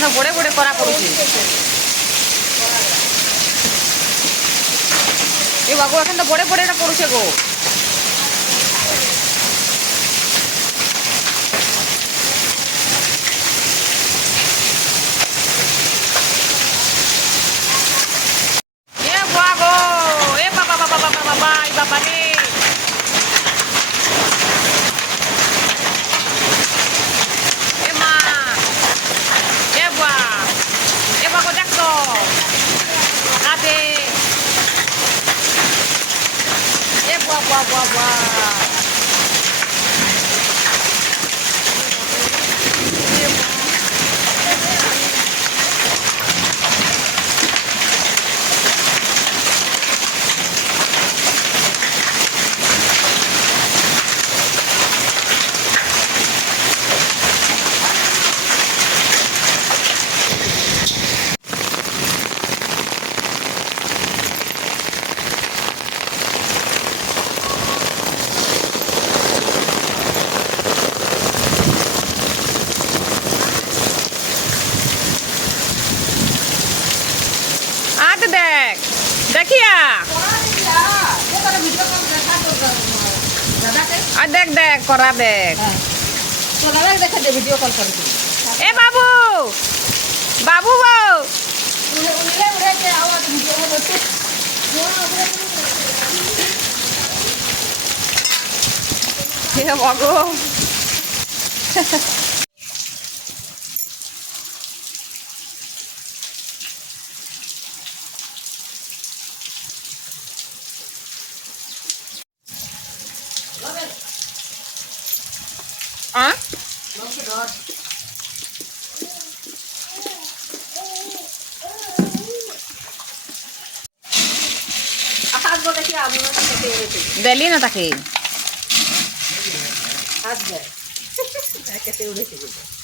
এখানে বড়ে বড়ে করা পড়ুছে এ বাবু এখন তো বড়ে বড়ে এটা পড়ুছে গো এ বাবা গো এ বাবা বাবা বাবা বাবা এই বাবা রে এ মা এ বা এ বাবা দেখো কাটে এ বাবা বাবা আট দেখ দেখিয়া আর দেখ দেখ করা দেখ ভিডিও কল করে এ বাবু বাবু বউ কে বাবু আ দিলি না তাকে হাত দেয় কেটে উড়েছে